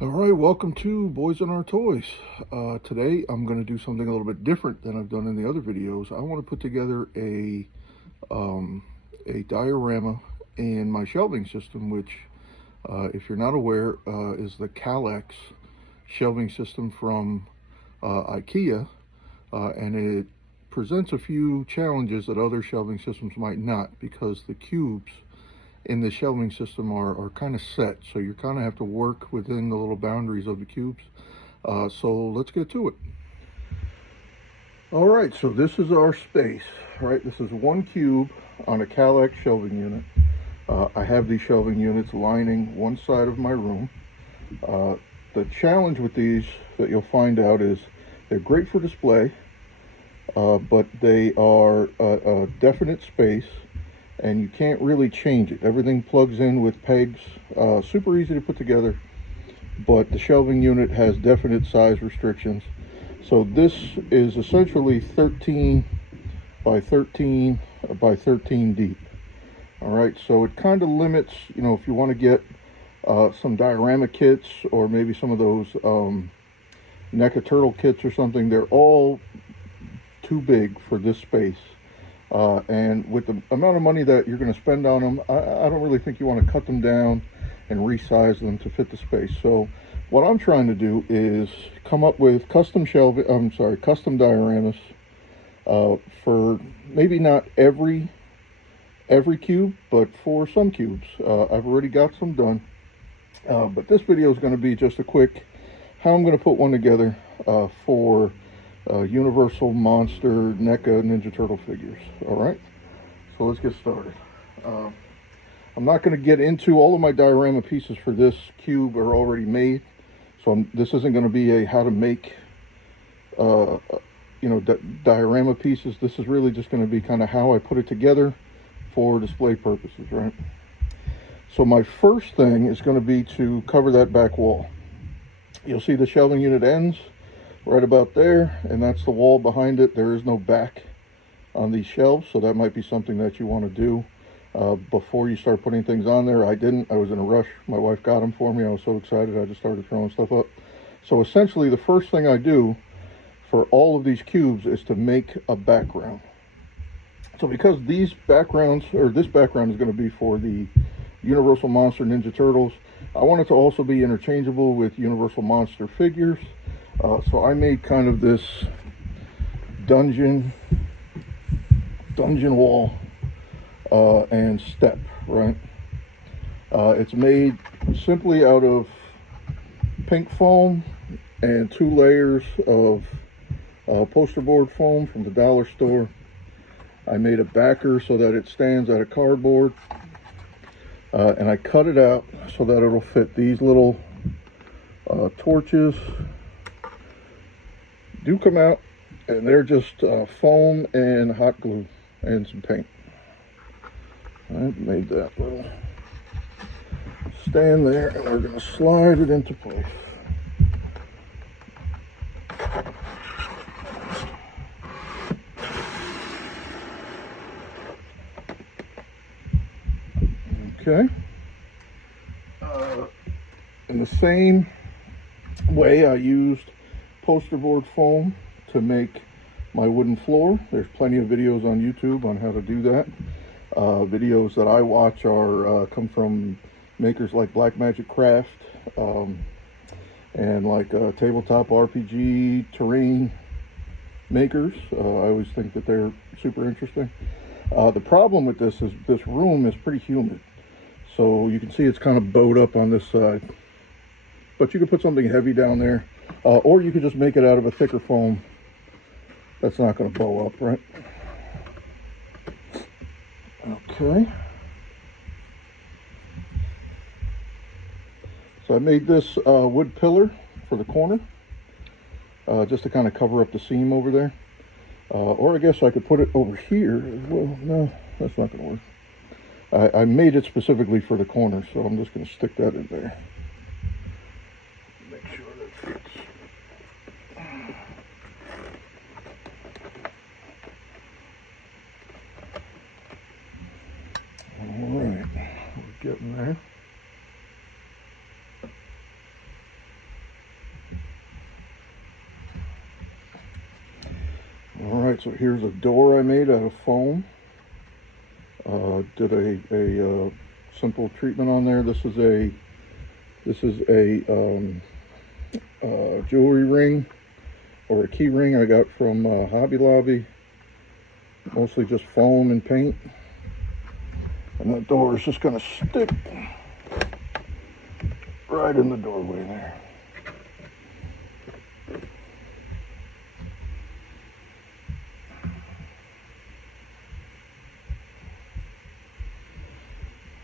Alright, welcome to Boys and Our Toys. Today I'm going to do something a little bit different than I've done in the other videos. I want to put together a diorama in my shelving system, which, if you're not aware, is the Kallax Shelving system from IKEA, and it presents a few challenges that other shelving systems might not, because the cubes in the shelving system are kind of set, so you kind of have to work within the little boundaries of the cubes. So let's get to it. All right, so this is our space, right? This is one cube on a Kallax shelving unit. I have these shelving units lining one side of my room. The challenge with these that you'll find out is they're great for display, but they are a definite space, and you can't really change it. Everything plugs in with pegs, super easy to put together, but the shelving unit has definite size restrictions. So this is essentially 13 by 13 by 13 deep. All right, so it kind of limits, you know, if you want to get some diorama kits, or maybe some of those NECA turtle kits or something, they're all too big for this space. And with the amount of money that you're going to spend on them, I don't really think you want to cut them down and resize them to fit the space. So what I'm trying to do is come up with custom dioramas for maybe not every cube, but for some cubes. I've already got some done, but this video is going to be just a quick how I'm going to put one together for Universal Monster NECA Ninja Turtle figures. All right, so let's get started. I'm not going to get into all of my diorama pieces for this cube are already made, so this isn't going to be a how to make diorama pieces. This is really just going to be kind of how I put it together for display purposes, right? So my first thing is going to be to cover that back wall. You'll see the shelving unit ends right about there, and that's the wall behind it. There is no back on these shelves, so that might be something that you want to do before you start putting things on there. I didn't. I was in a rush. My wife got them for me. I was so excited, I just started throwing stuff up. So essentially the first thing I do for all of these cubes is to make a background. So because these backgrounds, or this background is going to be for the Universal Monster Ninja Turtles, I want it to also be interchangeable with Universal Monster figures. So I made kind of this dungeon wall and step, right? It's made simply out of pink foam and 2 layers of poster board foam from the dollar store. I made a backer so that it stands out of cardboard, and I cut it out so that it'll fit. These little torches do come out, and they're just foam and hot glue and some paint. I made that little stand there, and we're going to slide it into place. Okay. In the same way, I used poster board foam to make my wooden floor. There's plenty of videos on YouTube on how to do that. Videos that I watch are come from makers like Black Magic Craft and like tabletop RPG terrain makers. I always think that they're super interesting. The problem with this is this room is pretty humid, so you can see it's kind of bowed up on this side, but you could put something heavy down there, or you could just make it out of a thicker foam That's not going to bow up, right? Okay. So I made this wood pillar for the corner, just to kind of cover up the seam over there. Or I guess I could put it over here as well. No, that's not going to work. I made it specifically for the corner, so I'm just going to stick that in there. Make sure that fits. All right, we're getting there. All right, so here's a door I made out of foam. Did a simple treatment on there. This is a jewelry ring or a key ring I got from Hobby Lobby. Mostly just foam and paint. And that door is just going to stick right in the doorway there.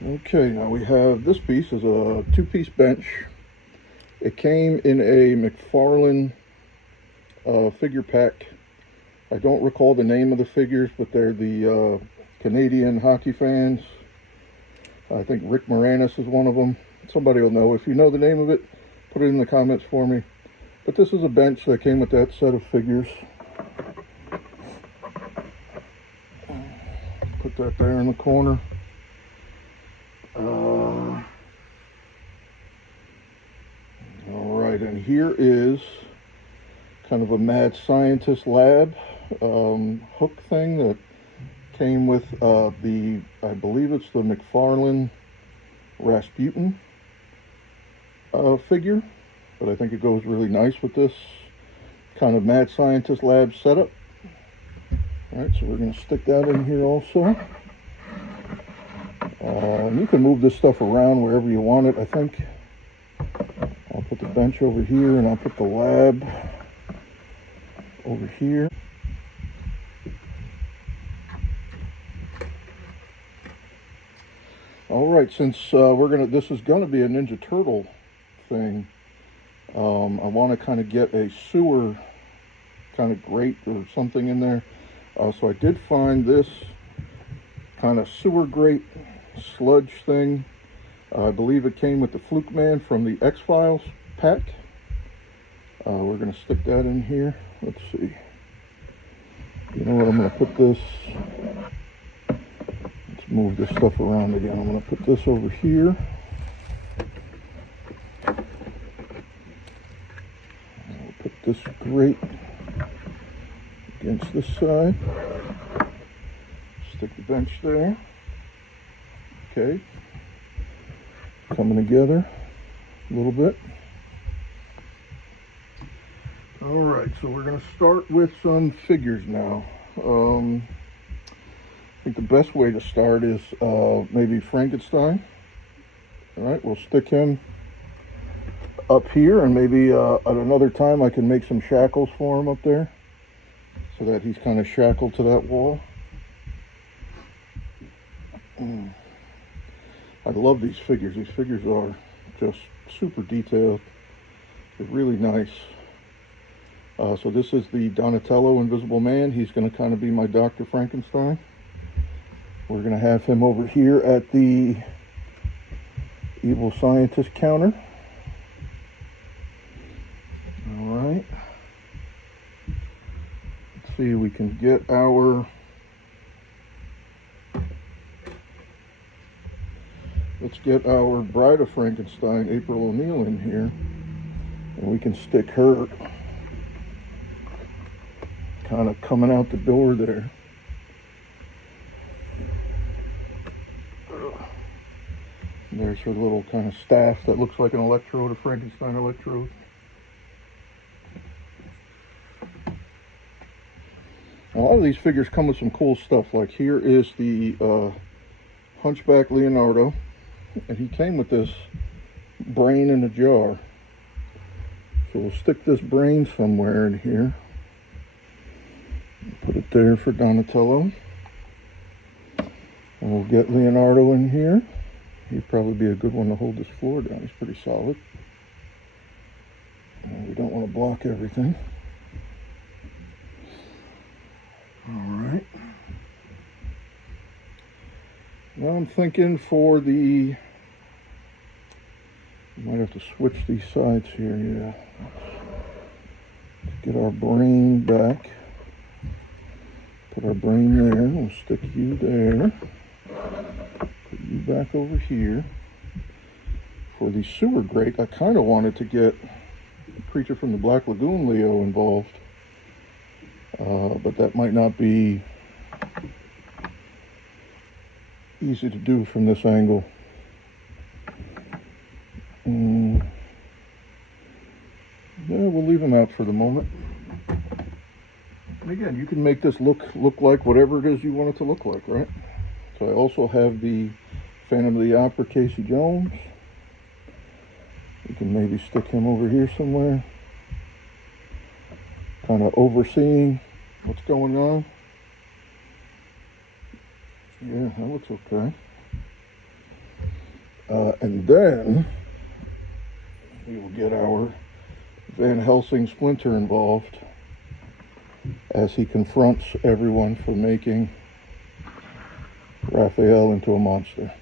Okay, now we have this piece is a two-piece bench. It came in a McFarlane figure pack. I don't recall the name of the figures, but they're the Canadian hockey fans. I think Rick Moranis is one of them. Somebody will know. If you know the name of it, put it in the comments for me. But this is a bench that came with that set of figures. Put that there in the corner. All right, and here is kind of a mad scientist lab hook thing that came with I believe it's the McFarlane Rasputin figure, but I think it goes really nice with this kind of mad scientist lab setup. All right, so we're going to stick that in here also. You can move this stuff around wherever you want it, I think. I'll put the bench over here, and I'll put the lab over here. All right, since this is gonna be a Ninja Turtle thing, I want to kind of get a sewer kind of grate or something in there. So I did find this kind of sewer grate sludge thing. I believe it came with the Fluke Man from the X-Files pack. We're going to stick that in here. Let's see. You know what, I'm going to put this, let's move this stuff around again. I'm going to put this over here. I'll put this grate against this side. Stick the bench there. Okay. Coming together a little bit. All right, so we're going to start with some figures now. I think the best way to start is maybe Frankenstein. All right, we'll stick him up here, and maybe at another time I can make some shackles for him up there so that he's kind of shackled to that wall. I love these figures. These figures are just super detailed. They're really nice. So this is the Donatello Invisible Man. He's going to kind of be my Dr. Frankenstein. We're going to have him over here at the evil scientist counter. All right. Let's see, we can get our... Let's get our Bride of Frankenstein, April O'Neil, in here, and we can stick her kind of coming out the door there. And there's her little kind of staff that looks like an electrode, a Frankenstein electrode. A lot of these figures come with some cool stuff. Like here is the Hunchback Leonardo. And he came with this brain in a jar. So we'll stick this brain somewhere in here. Put it there for Donatello. And we'll get Leonardo in here. He'd probably be a good one to hold this floor down. He's pretty solid. And we don't want to block everything. All right. Now I'm thinking for the, might have to switch these sides here, yeah. Let's get our brain back. Put our brain there, we'll stick you there. Put you back over here. For the sewer grate, I kind of wanted to get Creature from the Black Lagoon Leo involved. But that might not be easy to do from this angle. Yeah, we'll leave him out for the moment. And again, you can make this look like whatever it is you want it to look like, right? So I also have the Phantom of the Opera Casey Jones. You can maybe stick him over here somewhere, kind of overseeing what's going on. Yeah, that looks okay. And then we will get our Van Helsing Splinter involved as he confronts everyone for making Raphael into a monster.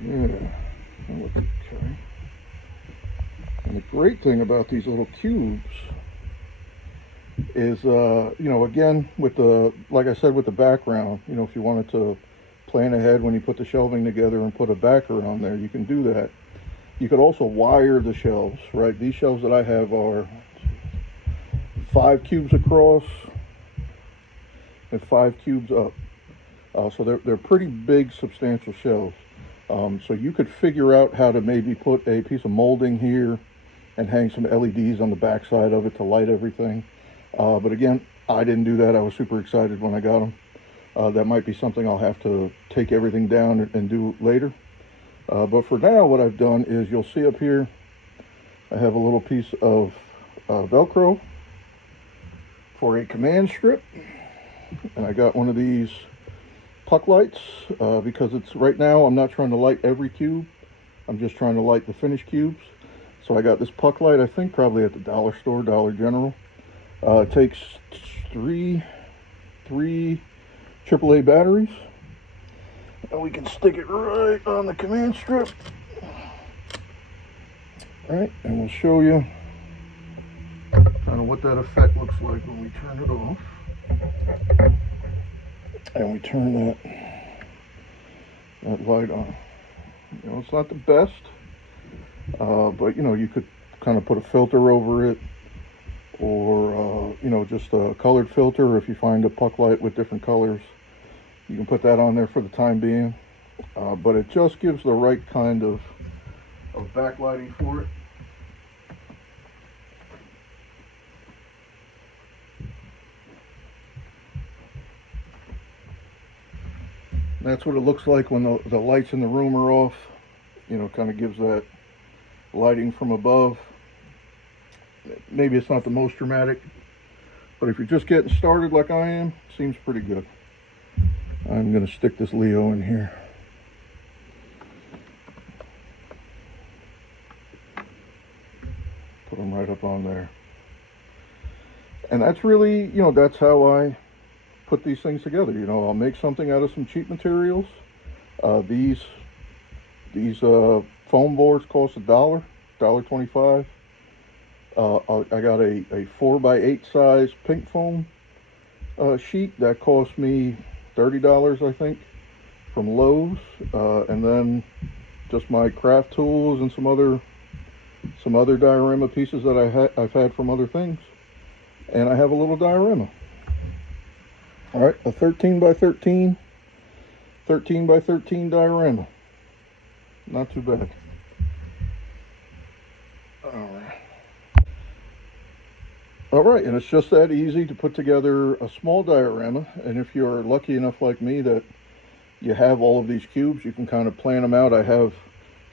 Yeah, that looks okay. And the great thing about these little cubes is, you know, again, with the, like I said, with the background, you know, if you wanted to plan ahead when you put the shelving together and put a backer on there, you can do that. You could also wire the shelves, right? These shelves that I have are 5 cubes across and 5 cubes up. So they're pretty big, substantial shelves. So you could figure out how to maybe put a piece of molding here and hang some LEDs on the back side of it to light everything. But again, I didn't do that. I was super excited when I got them. That might be something I'll have to take everything down and do later. But for now, what I've done is, you'll see up here, I have a little piece of Velcro for a command strip. And I got one of these puck lights because it's, right now, I'm not trying to light every cube. I'm just trying to light the finished cubes. So I got this puck light, I think probably at the dollar store, Dollar General. It takes three AAA batteries, and we can stick it right on the command strip. All right, and we'll show you kind of what that effect looks like when we turn it off. And we turn that light on. You know, it's not the best, but you know, you could kind of put a filter over it, or you know, just a colored filter. If you find a puck light with different colors, you can put that on there for the time being. But it just gives the right kind of backlighting for it. That's what it looks like when the lights in the room are off. You know, kind of gives that lighting from above. Maybe it's not the most dramatic, but if you're just getting started like I am, it seems pretty good. I'm going to stick this Leo in here. Put him right up on there. And that's really, you know, that's how I put these things together. You know, I'll make something out of some cheap materials. These foam boards cost $1.25. I got a 4x8 size pink foam sheet that cost me $30, I think, from Lowe's, and then just my craft tools and some other diorama pieces that I've had from other things, and I have a little diorama. All right, a 13x13 diorama. Not too bad. All right, and it's just that easy to put together a small diorama. And if you're lucky enough like me that you have all of these cubes, you can kind of plan them out. I have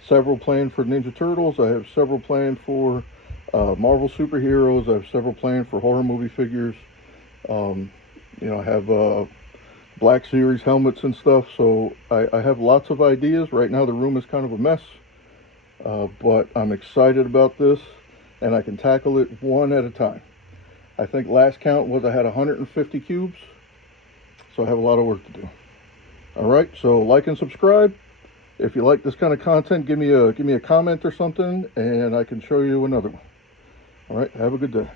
several planned for Ninja Turtles. I have several planned for Marvel superheroes. I have several planned for horror movie figures. You know, I have Black Series helmets and stuff, so I have lots of ideas. Right now the room is kind of a mess, but I'm excited about this, and I can tackle it one at a time. I think last count was I had 150 cubes, so I have a lot of work to do. All right, so like and subscribe. If you like this kind of content, give me a comment or something, and I can show you another one. All right, have a good day.